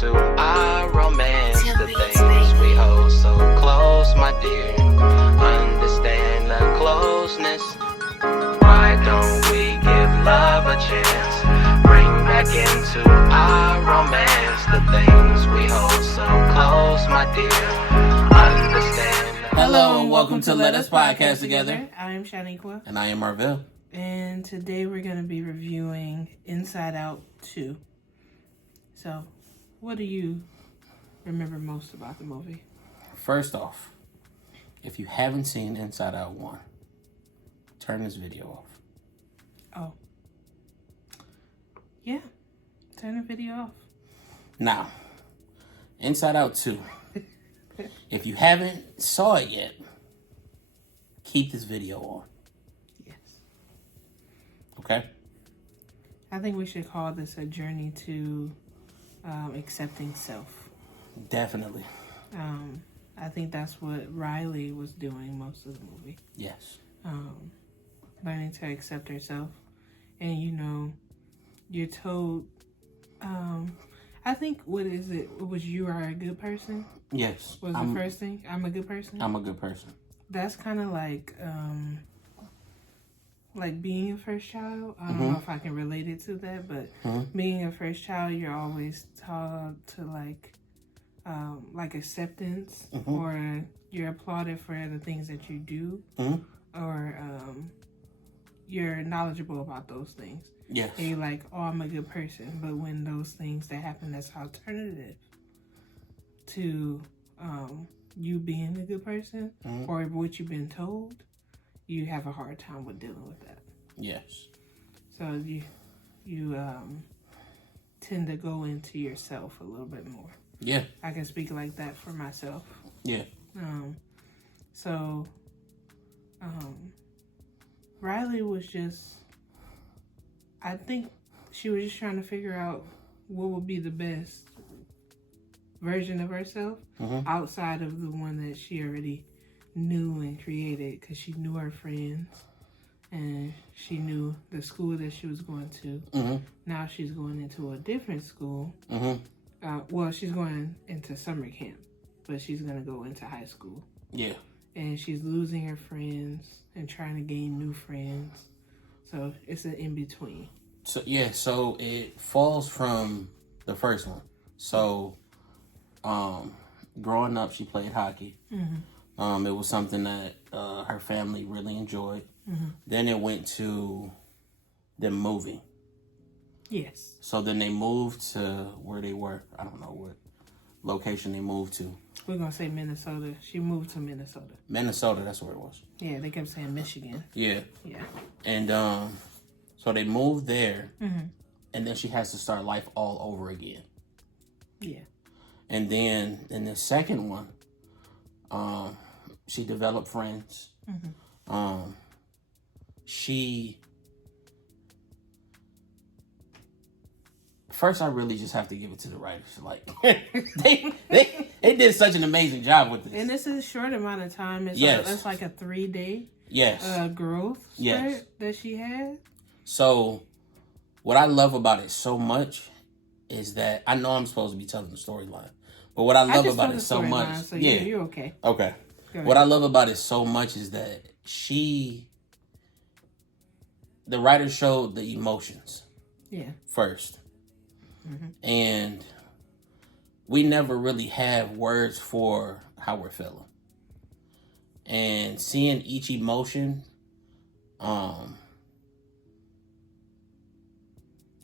into our romance. The things we hold so close, my dear. Understand the closeness. Why don't we give love a chance? Bring back into our romance. The things we hold so close, my dear. Understand. Hello and welcome to Let Us Podcast Together. I am Shoniqua. And I am Arvell. And today we're going to be reviewing Inside Out 2. So, what do you remember most about the movie? First off, if you haven't seen Inside Out 1, turn this video off. Oh. Yeah. Turn the video off. Now, Inside Out 2. If you haven't saw it yet, keep this video on. Yes. Okay? I think we should call this a journey to accepting self. Definitely. I think that's what Riley was doing most of the movie. Yes. Learning to accept herself. And, you know, you're told... I think, what is it? It was you are a good person? Yes. Was the first thing? I'm a good person? I'm a good person. That's kind of like being a first child. I don't know if I can relate it to that, but being a first child, you're always taught to like acceptance, or you're applauded for the things that you do, or you're knowledgeable about those things. Yes. And you're like, oh, I'm a good person. But when those things that happen that's alternative to you being a good person, or what you've been told, you have a hard time with dealing with that. Yes. So you tend to go into yourself a little bit more. Yeah. I can speak like that for myself. Yeah. So Riley was just, I think she was just trying to figure out what would be the best version of herself outside of the one that she already knew and created, because she knew her friends and she knew the school that she was going to. Now she's going into a different school. Well, she's going into summer camp, but she's going to go into high school. Yeah. And she's losing her friends and trying to gain new friends. So it's an in-between. So, yeah, so it falls from the first one. So, growing up, she played hockey. It was something that her family really enjoyed. Then it went to them moving. Yes. So then they moved to where they were. I don't know what location they moved to. We're going to say Minnesota. She moved to Minnesota. Minnesota, that's where it was. Yeah, they kept saying Michigan. Yeah. Yeah. And so they moved there, and then she has to start life all over again. Yeah. And then in the second one, she developed friends. First, I really just have to give it to the writers. Like, they did such an amazing job with this. And this is a short amount of time. It's like a 3-day growth spurt that she had. So, what I love about it so much is that I know I'm supposed to be telling the storyline, but what I love about it so much, so you're okay. Okay. What I love about it so much is that the writer showed the emotions. Yeah. First. And we never really have words for how we're feeling. And seeing each emotion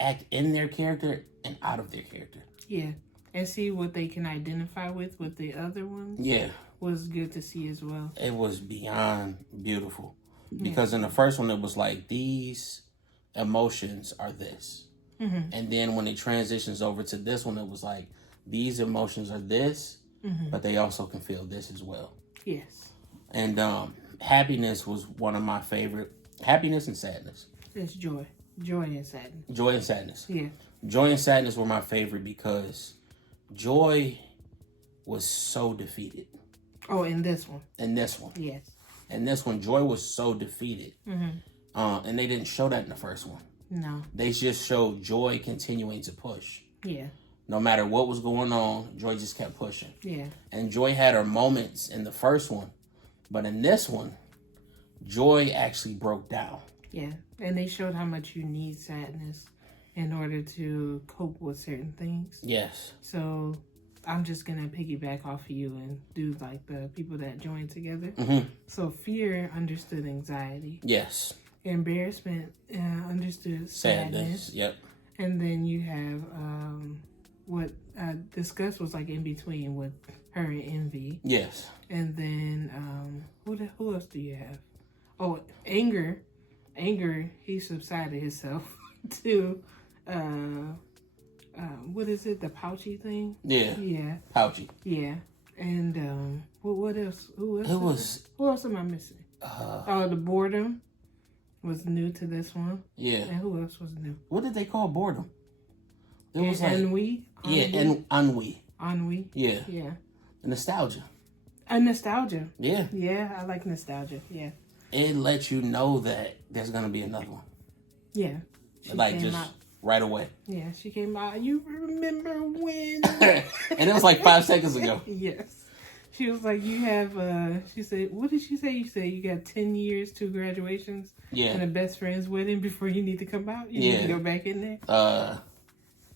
act in their character and out of their character. Yeah. And see what they can identify with the other ones. Yeah. Was good to see as well. It was beyond beautiful. Because in the first one, it was like, these emotions are this. And then when it transitions over to this one, it was like, these emotions are this, but they also can feel this as well. Yes. And happiness was one of my favorite. Happiness and sadness. It's joy. Joy and sadness. Joy and sadness. Yeah. Joy and sadness were my favorite because joy was so defeated. Oh, in this one. In this one. Yes. In this one, joy was so defeated. And they didn't show that in the first one. No. They just showed joy continuing to push. Yeah. no matter what was going on, Joy just kept pushing. Yeah. And Joy had her moments in the first one, but in this one, Joy actually broke down. Yeah, and they showed how much you need sadness in order to cope with certain things. Yes. So I'm just gonna piggyback off of you and do like the people that joined together. Mm-hmm. So fear understood anxiety. Yes. Embarrassment understood sadness. Yep. And then you have what I discussed was like in between with her and envy. Yes. And then who else do you have? Oh, anger. Anger, he subsided himself to what is it, the pouchy thing? Yeah. Yeah. Pouchy. Yeah. And what else? Who else am I missing? The boredom was new to this one. Yeah. And who else was new? What did they call boredom? It was like ennui. Yeah, and ennui. Ennui. Yeah. Yeah. Nostalgia. And nostalgia. Yeah. Yeah, I like nostalgia. Yeah. It lets you know that there's gonna be another one. Yeah. Like just right away. Yeah, she came out. You remember when? And it was like 5 seconds ago. Yes. She was like, you have, she said, what did she say? You said you got 10 years to graduations and a best friend's wedding before you need to come out? You need to go back in there?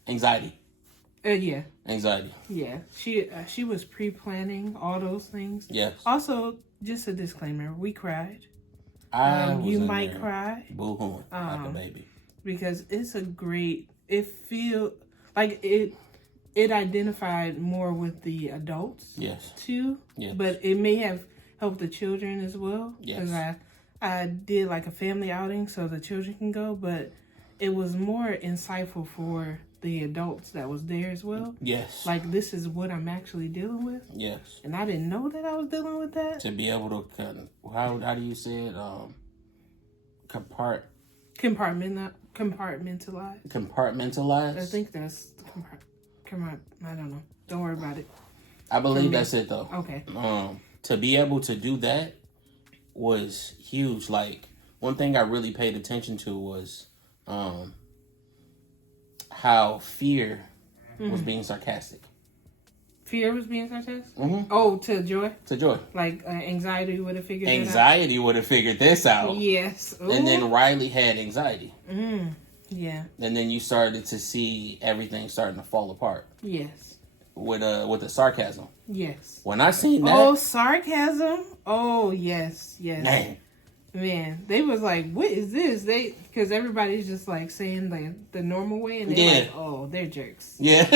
Anxiety. Yeah. Anxiety. Yeah. She was pre-planning all those things. Yes. Also, just a disclaimer, we cried. You might cry. Boo-hooing like a baby. Because it's a great, it feel like it identified more with the adults. Yes. Too. Yes. But it may have helped the children as well. Yes. Because I did like a family outing so the children can go, but it was more insightful for the adults that was there as well. Yes. Like, this is what I'm actually dealing with. Yes. And I didn't know that I was dealing with that. To be able to, how do you say it? Compartmentalize? I think that's, I don't know. Don't worry about it. I believe that's it, though. Okay. To be able to do that was huge. Like, one thing I really paid attention to was how fear was being sarcastic. Fear was being sarcastic? Mm-hmm. Oh, to Joy? To Joy. Like, anxiety would have figured Anxiety would have figured this out. Yes. Ooh. And then Riley had anxiety. Yeah. And then you started to see everything starting to fall apart. Yes. With the sarcasm. Yes. When I seen that. Oh, sarcasm? Oh, yes. Yes. Man, they was like, what is this? Because everybody's just like saying the normal way, and they're like, oh, they're jerks. Yeah.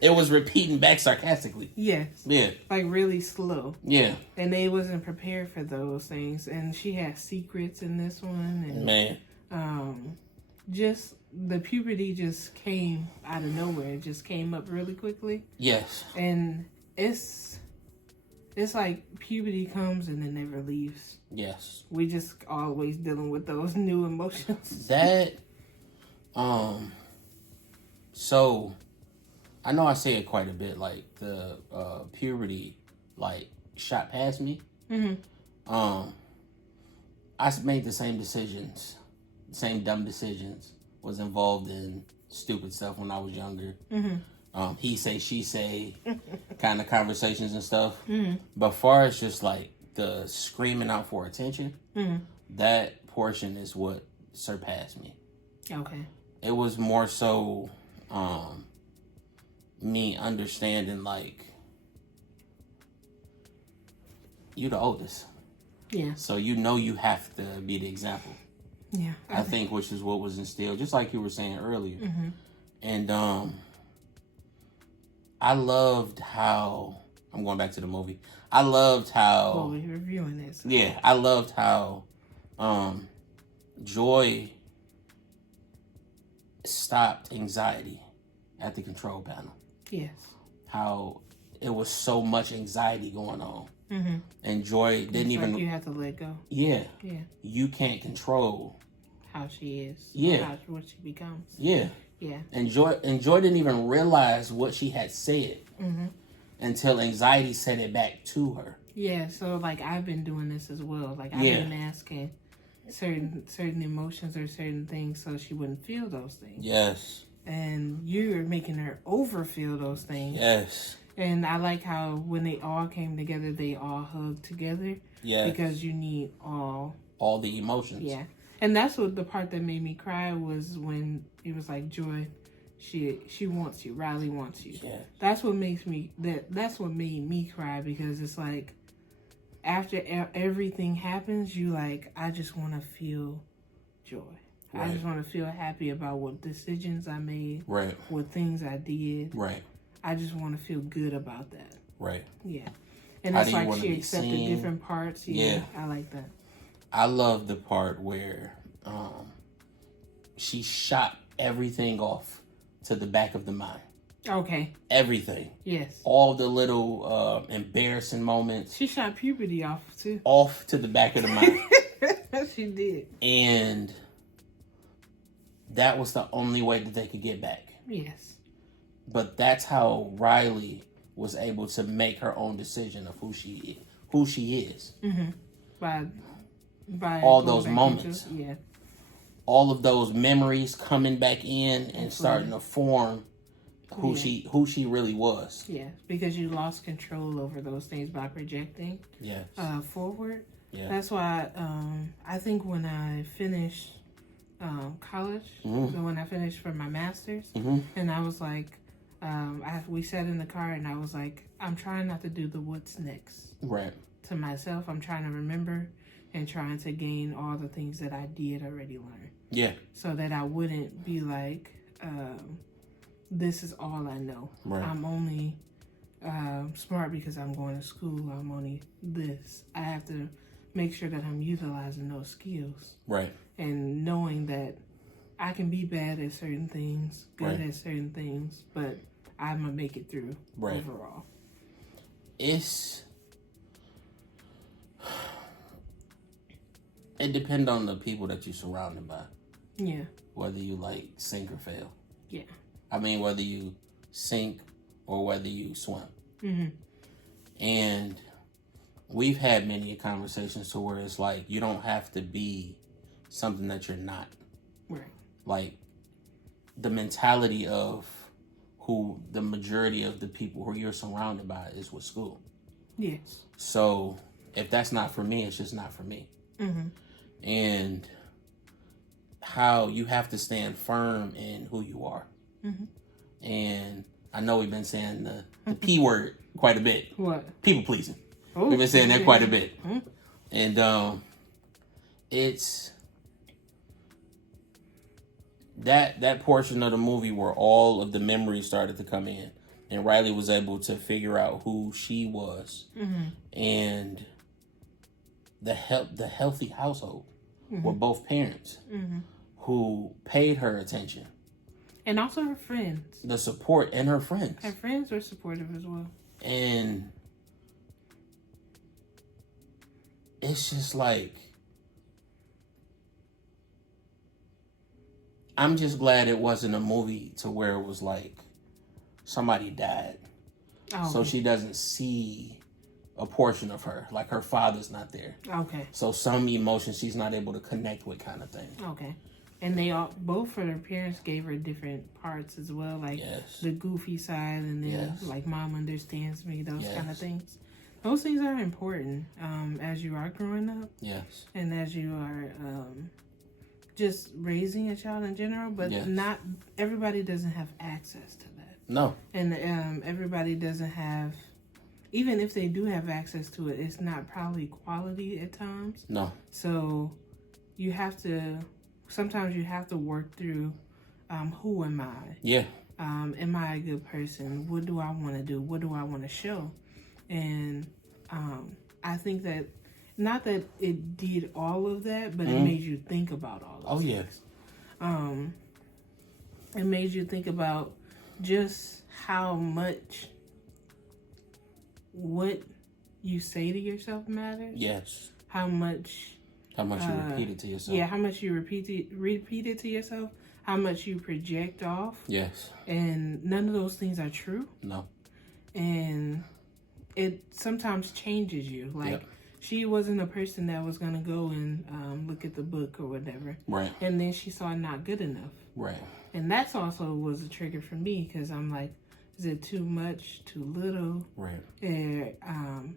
It was repeating back sarcastically. Yes. Yeah. Like really slow. Yeah. And they wasn't prepared for those things. And she had secrets in this one. And, man. Just the puberty just came out of nowhere. It just came up really quickly. Yes. And it's like puberty comes and then never leaves. Yes. We just always dealing with those new emotions. That, so, I know I say it quite a bit, like, the puberty, like, shot past me. Mm-hmm. I made the same decisions, same dumb decisions, was involved in stupid stuff when I was younger. Mm-hmm. He say, she say kind of conversations and stuff. Mm-hmm. But far as just like the screaming out for attention, that portion is what surpassed me. Okay. It was more so me understanding like you the oldest. Yeah. So you know you have to be the example. Yeah. I think which is what was instilled, just like you were saying earlier. Mm-hmm. And I loved how, I'm going back to the movie. I loved how... Oh, we're reviewing this. Yeah, I loved how Joy stopped anxiety at the control panel. Yes. How it was so much anxiety going on. Mm-hmm. And Joy didn't even... Like you have to let go. Yeah. Yeah. You can't control... how she is. Yeah. What she becomes. Yeah. Yeah. And Joy didn't even realize what she had said until anxiety said it back to her. Yeah, so like I've been doing this as well. Like I've been masking certain emotions or certain things so she wouldn't feel those things. Yes. and you're making her overfeel those things. Yes. And I like how when they all came together, they all hugged together. Yeah. Because you need all the emotions. Yeah. And that's what the part that made me cry was when it was like, Joy, she wants you. Riley wants you. Yeah. That's what makes me that's what made me cry, because it's like after everything happens, you like, I just want to feel joy. Right. I just want to feel happy about what decisions I made. Right. What things I did. Right. I just want to feel good about that. Right. Yeah. And it's like she accepted different parts. Yeah. I like that. I love the part where she shot everything off to the back of the mind. Okay. Everything. Yes. All the little embarrassing moments. She shot puberty off too. Off to the back of the mind. She did. And that was the only way that they could get back. Yes. But that's how Riley was able to make her own decision of who she is. Mm-hmm. By all those moments. Yeah. All of those memories coming back in and starting to form who she really was. Yeah, because you lost control over those things by projecting. Yes. Forward. Yeah. That's why I think when I finished college, so when I finished for my master's, and I was like, we sat in the car and I was like, I'm trying not to do the what's next. Right. To myself, I'm trying to remember and trying to gain all the things that I did already learn. Yeah. So that I wouldn't be like, this is all I know. Right. I'm only smart because I'm going to school. I'm only this. I have to make sure that I'm utilizing those skills. Right. And knowing that I can be bad at certain things, good at certain things, but I'm going to make it through overall. It depends on the people that you're surrounded by. Yeah. Whether you like sink or fail. Yeah. I mean, whether you sink or whether you swim. Mm-hmm. And we've had many conversations to where it's like, you don't have to be something that you're not. Right. Like, the mentality of who the majority of the people who you're surrounded by is with school. Yes. So, if that's not for me, it's just not for me. Mm-hmm. And how you have to stand firm in who you are. Mm-hmm. And I know we've been saying the P word quite a bit. What? People pleasing. Oh, we've been saying that quite a bit. Mm-hmm. And it's that portion of the movie where all of the memories started to come in. And Riley was able to figure out who she was. Mm-hmm. And the healthy household with both parents who paid her attention. And also her friends. The support and her friends. Her friends were supportive as well. And it's just like, I'm just glad it wasn't a movie to where it was like somebody died. Oh, so she doesn't see a portion of her, like her father's not there. Okay. So some emotions she's not able to connect with, kind of thing. Okay. And they all, both of their parents gave her different parts as well, like the goofy side, and then like mom understands me, those kind of things. Those things are important as you are growing up. Yes. And as you are just raising a child in general, but not everybody doesn't have access to that. No. And everybody doesn't have. Even if they do have access to it, it's not probably quality at times. No. So sometimes you have to work through, who am I? Yeah. Am I a good person? What do I want to do? What do I want to show? And I think that, not that it did all of that, but it made you think about all of things. Yes. It made you think about just how much what you say to yourself matters. Yes. How much you repeat it to yourself. Yeah, how much you repeat it to yourself. How much you project off. Yes. And none of those things are true. No. And it sometimes changes you. Like she wasn't a person that was going to go and look at the book or whatever. Right. And then she saw not good enough. Right. And that's also was a trigger for me because I'm like, is it too much, too little? Right. And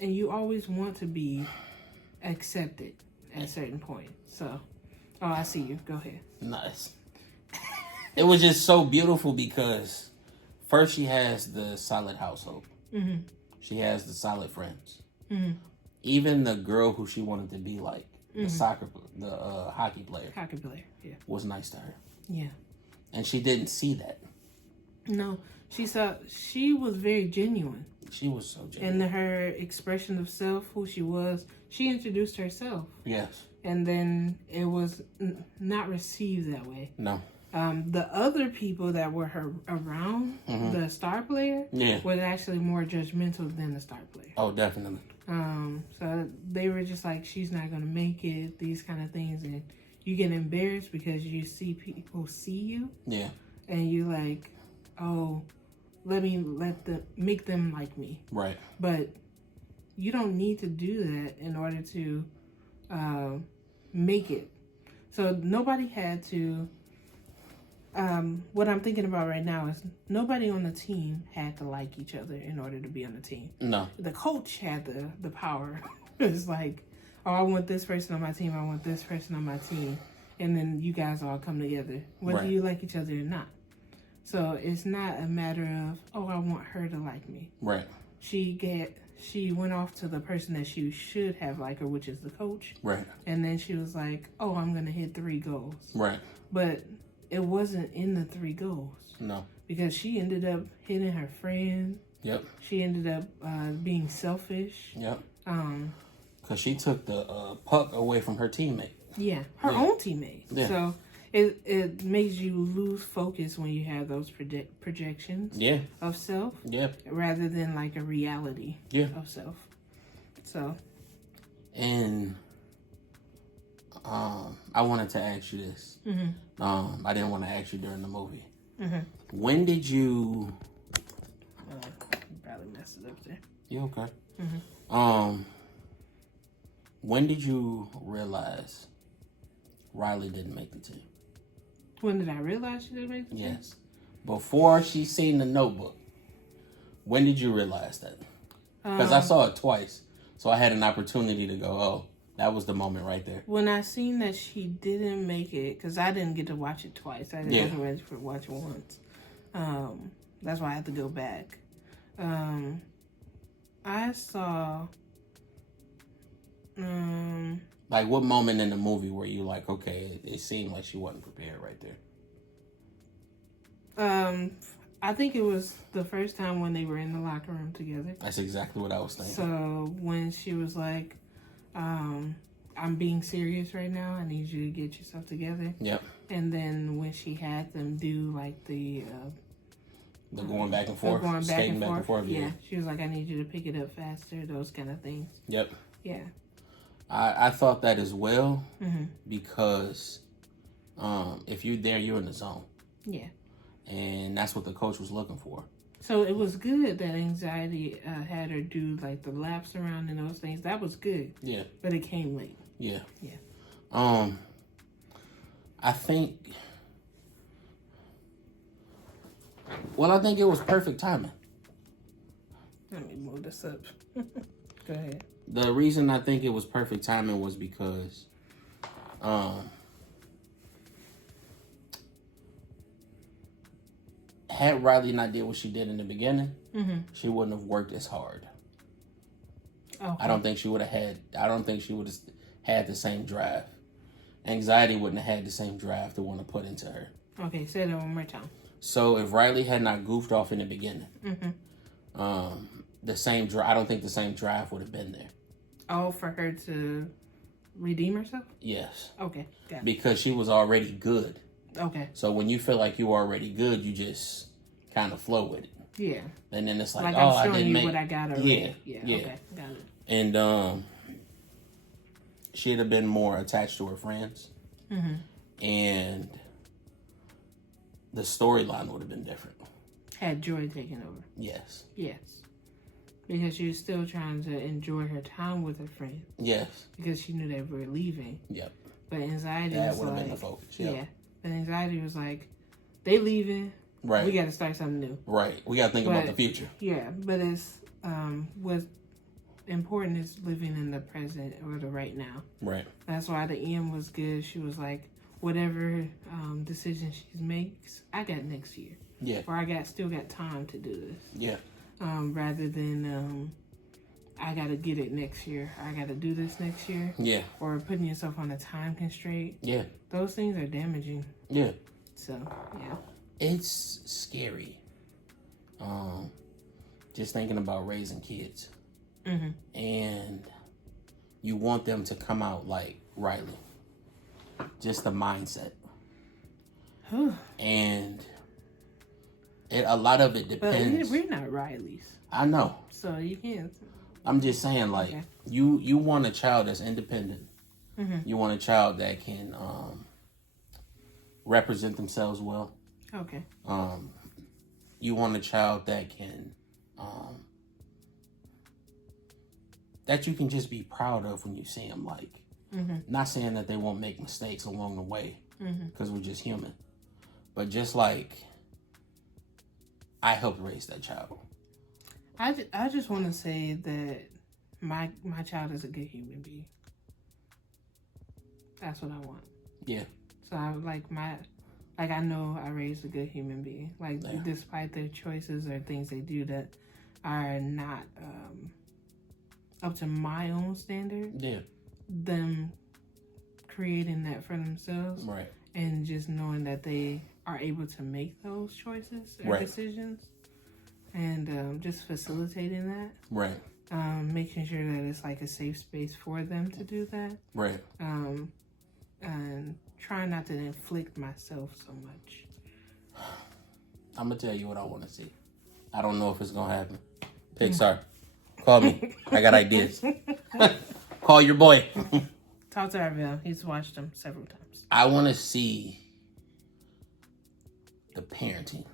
you always want to be accepted at a certain point. So, I see you. Go ahead. Nice. It was just so beautiful because first she has the solid household. Mm-hmm. She has the solid friends. Mm-hmm. Even the girl who she wanted to be like, the hockey player. Hockey player, yeah. Was nice to her. Yeah. And she didn't see that. No, she was very genuine. She was so genuine. And her expression of self, who she was, she introduced herself. Yes. And then it was not received that way. No. The other people that were around the star player was actually more judgmental than the star player. Oh, definitely. So they were just like, she's not going to make it, these kind of things. And you get embarrassed because you see people see you. Yeah. And you like, oh, make them like me. Right. But you don't need to do that in order to make it. So nobody had to. What I'm thinking about right now is nobody on the team had to like each other in order to be on the team. No. The coach had the power. It's like, oh, I want this person on my team. I want this person on my team. And then you guys all come together, whether you like each other or not. So it's not a matter of, oh, I want her to like me. Right. She went off to the person that she should have liked her, which is the coach. Right. And then she was like, oh, I'm going to hit 3 goals. Right. But it wasn't in the 3 goals. No. Because she ended up hitting her friend. Yep. She ended up being selfish. Yep. Because she took the puck away from her teammate. Yeah, her own teammate. Yeah. So it makes you lose focus when you have those projections of self. Yeah. Rather than like a reality of self. So. And I wanted to ask you this. Mm-hmm. I didn't want to ask you during the movie. Mm-hmm. When did you... probably messed it up there. You okay? Mm-hmm. When did you realize Riley didn't make the team? When did I realize she didn't make the team? Yes. Before she seen the notebook. When did you realize that? Because I saw it twice. So I had an opportunity to go, oh, that was the moment right there. When I seen that she didn't make it, because I didn't get to watch it twice. I wasn't ready for watch it once. That's why I had to go back. I saw... like, what moment in the movie were you like, okay, it seemed like she wasn't prepared right there? I think it was the first time when they were in the locker room together. That's exactly what I was thinking. So when she was like, I'm being serious right now, I need you to get yourself together. Yep. And then when she had them do like the going back and forth, skating back and forth. Yeah, she was like, I need you to pick it up faster, those kind of things. Yep. Yeah. I thought that as well, because if you're there, you're in the zone. Yeah. And that's what the coach was looking for. So it was good that anxiety had her do like the laps around and those things. That was good. Yeah. But it came late. Yeah. Yeah. I think it was perfect timing. Let me move this up. Go ahead. The reason I think it was perfect timing was because had Riley not did what she did in the beginning, she wouldn't have worked as hard. Okay. I don't think she would have had the same drive. Anxiety wouldn't have had the same drive to want to put into her. Okay, say that one more time. So if Riley had not goofed off in the beginning, the same drive, I don't think the same drive would have been there. Oh, for her to redeem herself? Yes. Okay, got it. Because she was already good. Okay. So when you feel like you're already good, you just kind of flow with it. Yeah. And then it's like oh, I'm I didn't make what I got already. Yeah. Okay, got it. And she'd have been more attached to her friends. And the storyline would have been different. Had Joy taken over. Yes. Yes. Because she was still trying to enjoy her time with her friends. Yes. Because she knew they were leaving. Yep. But anxiety That was would have like... been the focus. Yep. Yeah. But anxiety was like, they leaving. Right. We got to start something new. Right. We got to think about the future. Yeah. But it's... what's important is living in the present or the right now. Right. That's why the end was good. She was like, whatever decision she makes, I got next year. Yeah. Or still got time to do this. Yeah. Rather than I gotta get it next year. I gotta do this next year. Yeah. Or putting yourself on a time constraint. Yeah. Those things are damaging. Yeah. So, yeah. It's scary. Just thinking about raising kids. Mm-hmm. And you want them to come out like Riley. Just the mindset. And a lot of it depends. But we're not Rileys. I know. So you can't. I'm just saying, like, Okay. you want a child that's independent. Mm-hmm. You want a child that can represent themselves well. Okay. You want a child that can that you can just be proud of when you see them. Like, not saying that they won't make mistakes along the way, because we're just human. But just like, I helped raise that child. I just want to say that my child is a good human being. That's what I want. Yeah. So I I know I raised a good human being. Like, Yeah. despite their choices or things they do that are not up to my own standard. Yeah. Them creating that for themselves. Right. And just knowing that they are able to make those choices or Right. decisions. And just facilitating that. Right. Making sure that it's like a safe space for them to do that. Right. And trying not to inflict myself so much. I'm gonna tell you what I want to see. I don't know if it's gonna happen. Pixar, call me. I got ideas. Call your boy. Talk to Arvell. He's watched them several times. I want to see the parenting.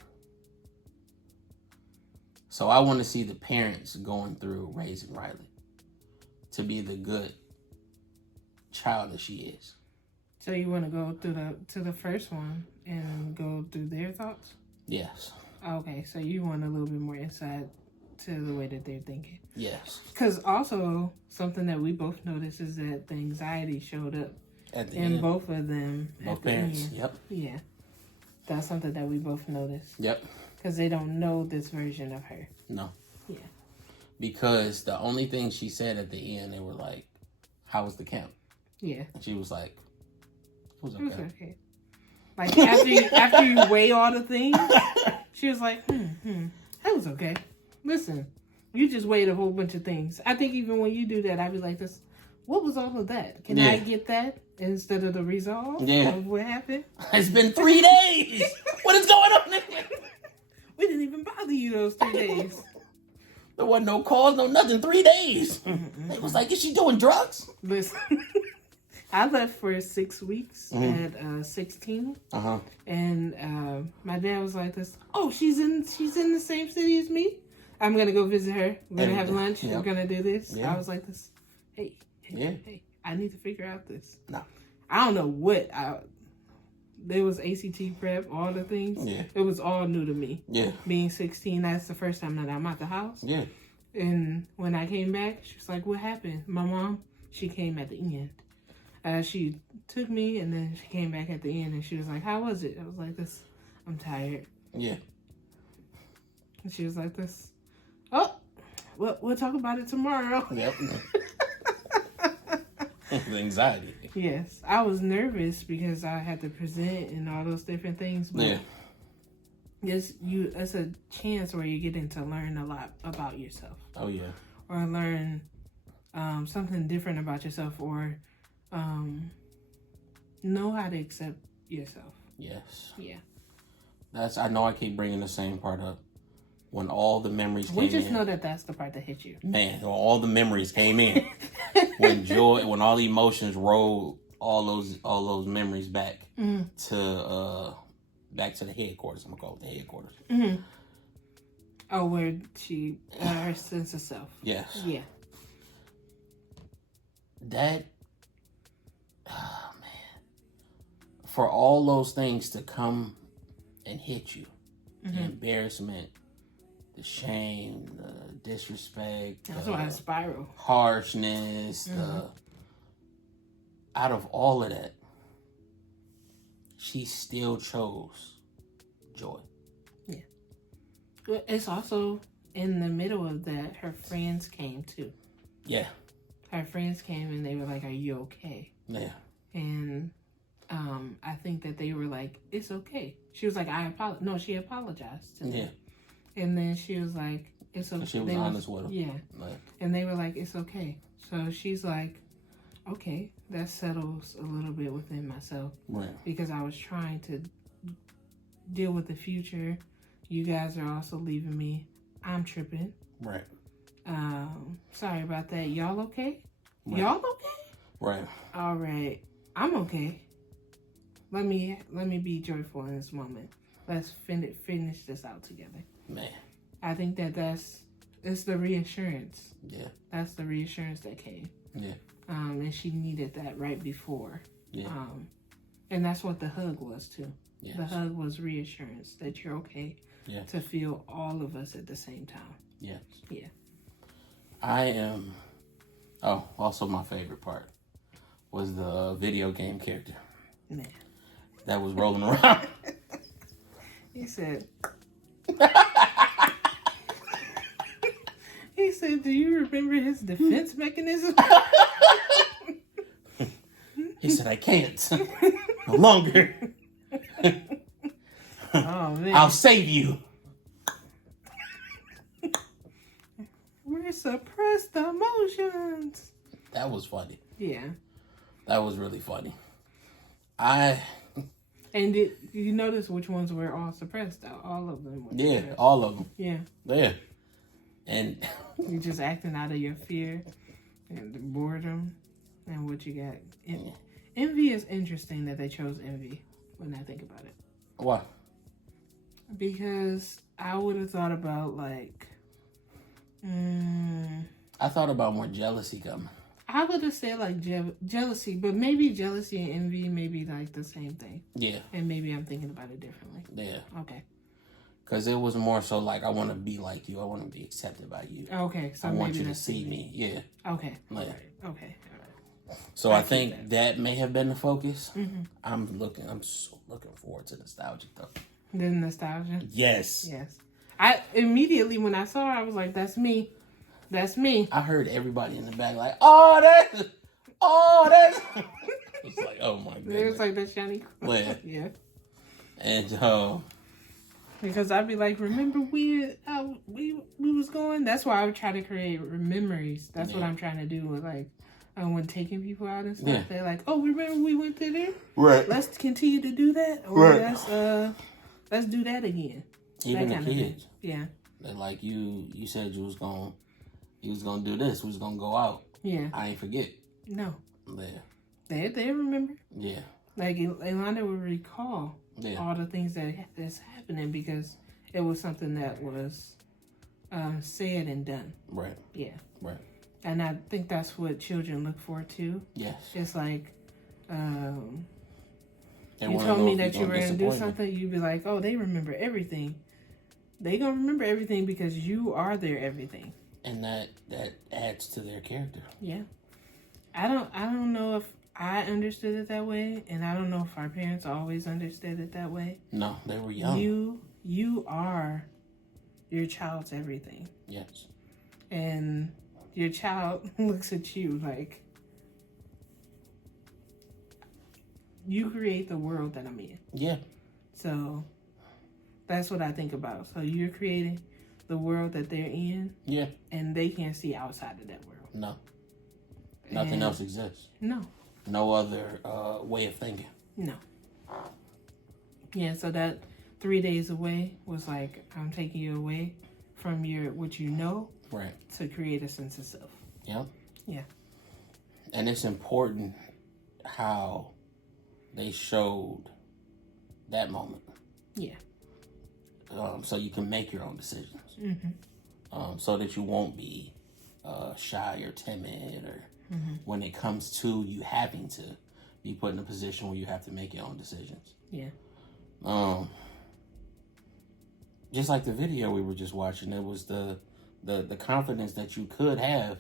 So I want to see the parents going through raising Riley to be the good child that she is. So you want to go to the first one and go through their thoughts? Yes. Okay, so you want a little bit more insight to the way that they're thinking. Yes. Because also, something that we both noticed is that the anxiety showed up At the in end. both of them. Both at the parents. end. Yep. Yeah. That's something that we both noticed. Yep. Because they don't know this version of her. No. Yeah. Because the only thing she said at the end, they were like, "How was the camp?" Yeah. And she was like, "It was It was okay." okay. Like, after you weigh all the things, she was like, that was okay. Listen, you just weighed a whole bunch of things. I think even when you do that, I'd be like this, what was all of that? Can I get that instead of the resolve of what happened? It's been 3 days. What is going on? We didn't even bother you those 3 days. There wasn't no calls, no nothing. 3 days. It was like, is she doing drugs? Listen, I left for 6 weeks at 16. Uh-huh. And my dad was like this, oh, she's in the same city as me. I'm going to go visit her. We're going to have lunch. Yep. We're going to do this. Yeah. I was like this, hey, I need to figure out this. No. I don't know what. There was ACT prep, all the things. Yeah. It was all new to me. Yeah. Being 16, that's the first time that I'm at the house. Yeah. And when I came back, she was like, what happened? My mom, she came at the end. She took me, and then she came back at the end, and she was like, how was it? I was like, this, I'm tired. Yeah. And she was like this, oh, we'll talk about it tomorrow. Yep. The anxiety. Yes, I was nervous because I had to present and all those different things. But it's a chance where you get to learn a lot about yourself. Oh, yeah. Or learn something different about yourself, or know how to accept yourself. Yes. Yeah. I know I keep bringing the same part up. When all the memories came in. We just know that that's the part that hit you. Man, all the memories came in. when all the emotions rolled, all those memories back to back to the headquarters. I'm gonna call it the headquarters. Mm-hmm. Oh, where she her sense of self. Yes. Yeah. That, oh man, for all those things to come and hit you, the embarrassment, the shame, the disrespect, That's why I spiral. harshness, out of all of that, she still chose joy. Yeah. But it's also in the middle of that, her friends came too. Yeah. Her friends came and they were like, "Are you okay?" Yeah. And I think that they were like, "It's okay." She was like, "I apologize." No, she apologized to them. Yeah. And then she was like, "It's okay." She was honest with them. Yeah. Like, And they were like, "It's okay." So she's like, "Okay, that settles a little bit within myself." right. Because I was trying to deal with the future. You guys are also leaving me. I'm tripping. Right. Sorry about that. Y'all okay? Right. Y'all okay? Right. All right. I'm okay. Let me be joyful in this moment. Let's finish this out together. Man. I think it's the reassurance. Yeah. That's the reassurance that came. Yeah. And she needed that right before. Yeah. And that's what the hug was too. Yes. The hug was reassurance that you're okay. Yeah. To feel all of us at the same time. Yes. Yeah. I am. Oh, also my favorite part was the video game character Man. that was rolling around. He said. He said, "Do you remember his defense mechanism?" He said, "I can't no longer. Oh man. I'll save you." We're suppressed emotions. That was funny. Yeah. That was really funny. And did you notice which ones were all suppressed? All of them were suppressed. All of them. Yeah. Yeah. And You're just acting out of your fear and the boredom and what you got. Envy is interesting that they chose envy when I think about it. why? Because I would have thought about like, I thought about more jealousy coming. I would have said like jealousy, but maybe jealousy and envy may be like the same thing. Yeah. And maybe I'm thinking about it differently. Yeah. Okay. Because it was more so like, I want to be like you. I want to be accepted by you. Okay. So I maybe want you to that's see envy. me. Yeah. Okay. Yeah. All right. Okay. All right. So I think that may have been the focus. Mm-hmm. I'm so looking forward to nostalgia though. The nostalgia. Yes. Yes. I immediately when I saw her, I was like, "That's me. That's me." I heard everybody in the back like, that's. It's like, oh my It was goodness. like that Shoniqua. Yeah. Yeah. And Because I'd be like, remember we was going? That's why I would try to create memories. That's what I'm trying to do with like when taking people out and stuff. Yeah. They're like, "Oh, remember we went to there? right. Let's continue to do that, or let's do that again." Even that the kind of kids. thing. Yeah. They're like, you said you was gonna do this. We was gonna go out. Yeah. I ain't forget. No. Yeah. They remember. Yeah. Like Ilana would recall Yeah. all the things that's happening because it was something that was said and done. Right. Yeah. Right. And I think that's what children look for too. Yes. It's like, They you wanna told know me if that you're you were gonna going to do disappoint something, you'd be like, oh, they remember everything. They going to remember everything because you are their everything. And that adds to their character. Yeah. I don't know if I understood it that way, and I don't know if our parents always understood it that way. No, they were young. You are your child's everything. Yes. And your child looks at you like, you create the world that I'm in. Yeah. So that's what I think about. So you're creating the world that they're in. Yeah. And they can't see outside of that world. No. Nothing else exists. No. No other way of thinking. No. Yeah, so that 3 days away was like, I'm taking you away from what you know. Right. To create a sense of self. Yep. Yeah. And it's important how they showed that moment. Yeah. so you can make your own decisions. So that you won't be shy or timid, or when it comes to you having to be put in a position where you have to make your own decisions. Yeah. Just like the video we were just watching, it was the confidence that you could have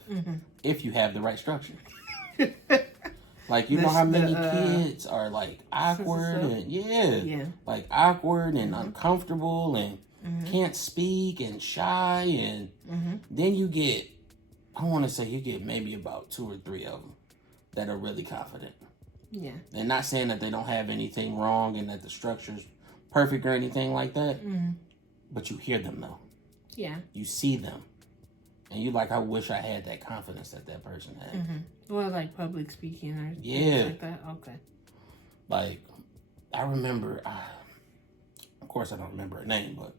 if you have the right structure. Like, you know how many kids are like awkward and like awkward and uncomfortable and can't speak and shy, and then you get, I want to say you get maybe about 2 or 3 of them that are really confident. Yeah. And not saying that they don't have anything wrong and that the structure's perfect or anything like that, but you hear them though. Yeah. You see them. And you like, I wish I had that confidence that person had. Well, like public speaking or Yeah. like that? Okay. Like, I remember, of course I don't remember her name, but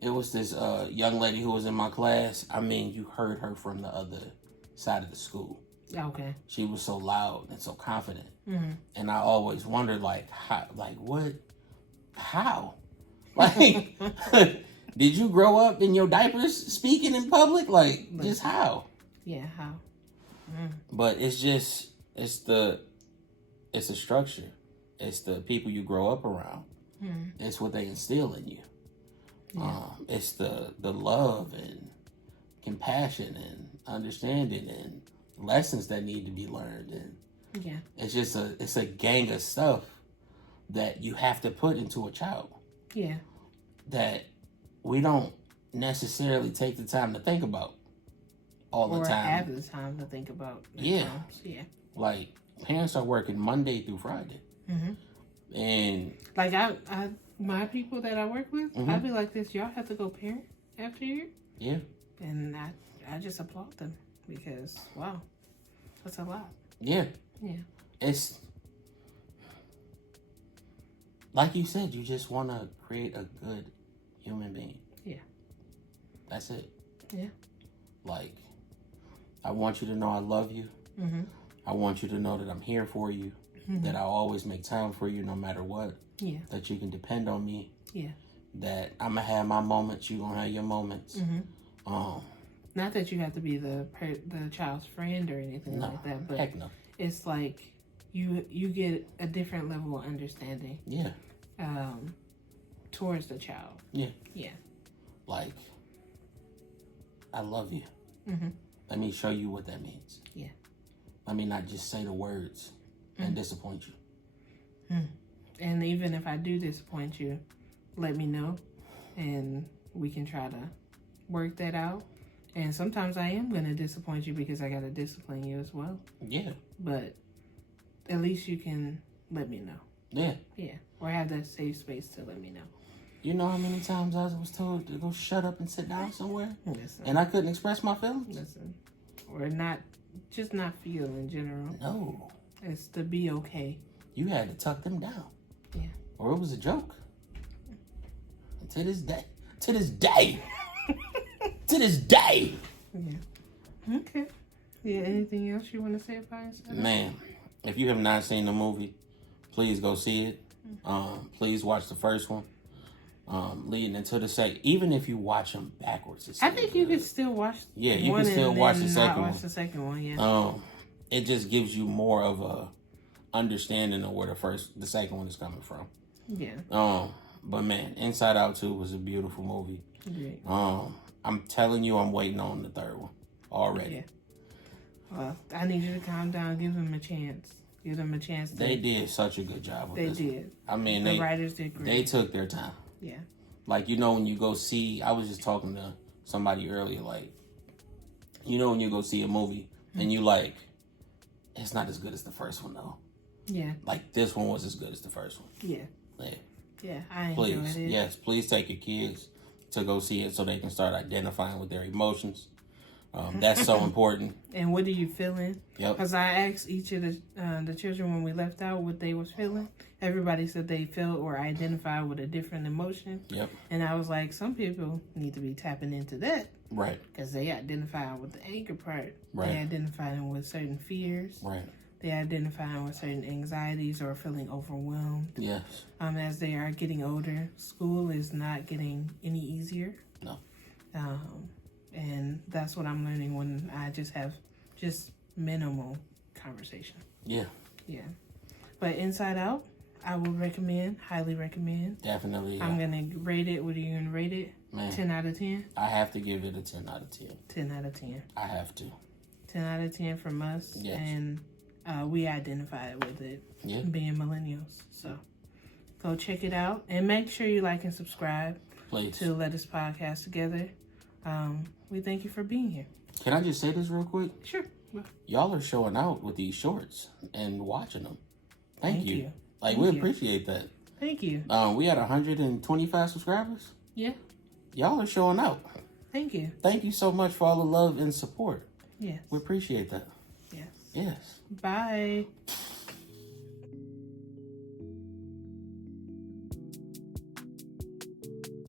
it was this young lady who was in my class. I mean, you heard her from the other side of the school. Okay. She was so loud and so confident. And I always wondered, like, how, like, what, how? Like, did you grow up in your diapers speaking in public? Like, just how? Yeah, how? But it's just, it's a structure. It's the people you grow up around. It's what they instill in you. Yeah. It's the love and compassion and understanding and lessons that need to be learned. And Yeah. it's just it's a gang of stuff that you have to put into a child Yeah. that we don't necessarily take the time to think about all the Or time. have the time to think about. Yeah. Yeah. Like, parents are working Monday through Friday. And Like my people that I work with, I'd be like this. Y'all have to go parent after year, yeah, and I just applaud them because wow, that's a lot. yeah. Yeah. It's like you said, you just want to create a good human being. Yeah. That's it. Yeah. Like, I want you to know I love you. I want you to know that I'm here for you. That I always make time for you no matter what. Yeah. That you can depend on me. Yeah. That I'm going to have my moments, you going to have your moments. Not that you have to be the child's friend or anything like that, but heck no. It's like you get a different level of understanding. Yeah. Towards the child. Yeah. Yeah. Like, I love you. Let me show you what that means. Yeah. Let me not just say the words and disappoint you. And even if I do disappoint you, let me know, and we can try to work that out. And sometimes I am going to disappoint you because I got to discipline you as well. Yeah. But at least you can let me know. Yeah. Yeah. Or have that safe space to let me know. You know how many times I was told to go shut up and sit down somewhere? Listen. And I couldn't express my feelings? Listen. Or just not feel in general. No. It's to be okay. You had to tuck them down. Yeah. Or it was a joke. And to this day. Yeah. Okay. Yeah, anything else you want to say about yourself? Man, if you have not seen the movie, please go see it. Please watch the first one. Leading into the second. Even if you watch them backwards. I think you could still watch you can still watch the second one. Watch the second one, yeah. It just gives you more of a understanding of where the second one is coming from. Yeah. But man, Inside Out 2 was a beautiful movie. Great. I'm telling you, I'm waiting on the third one already. Yeah. Well, I need you to calm down. Give them a chance. Give them a chance. They did such a good job with this. They did. I mean, the writers did great. They took their time. Yeah. Like, you know, when you go see, I was just talking to somebody earlier, like, you know, when you go see a movie and you like, it's not as good as the first one though. Yeah. Like, this one was as good as the first one. Yeah. Yeah. Yeah, I enjoyed Please, it. yes, please take your kids to go see it so they can start identifying with their emotions. That's so important. And what are you feeling? Yep. Because I asked each of the children when we left out what they was feeling. Everybody said they felt or identified with a different emotion. Yep. And I was like, some people need to be tapping into that. Right. Because they identify with the anger part. Right. They identify with certain fears. Right. they identify with certain anxieties or feeling overwhelmed. Yes. As they are getting older, school is not getting any easier. No. And that's what I'm learning when I just have just minimal conversation. Yeah. Yeah. But Inside Out, I would recommend, highly recommend. Definitely. I'm going to rate it. What are you going to rate it? Man, 10 out of 10? I have to give it a 10 out of 10. 10 out of 10. I have to. 10 out of 10 from us. Yes. And we identified with it, being millennials. So go check it out. And make sure you like and subscribe. Please. To Let Us Podcast Together. We thank you for being here. Can I just say this real quick? Sure. Y'all are showing out with these shorts and watching them. Thank you. Like, Thank we you. appreciate that. Thank you. We had 125 subscribers. Yeah. Y'all are showing out. Thank you. Thank you so much for all the love and support. Yes. We appreciate that. Yes. Yes. Bye.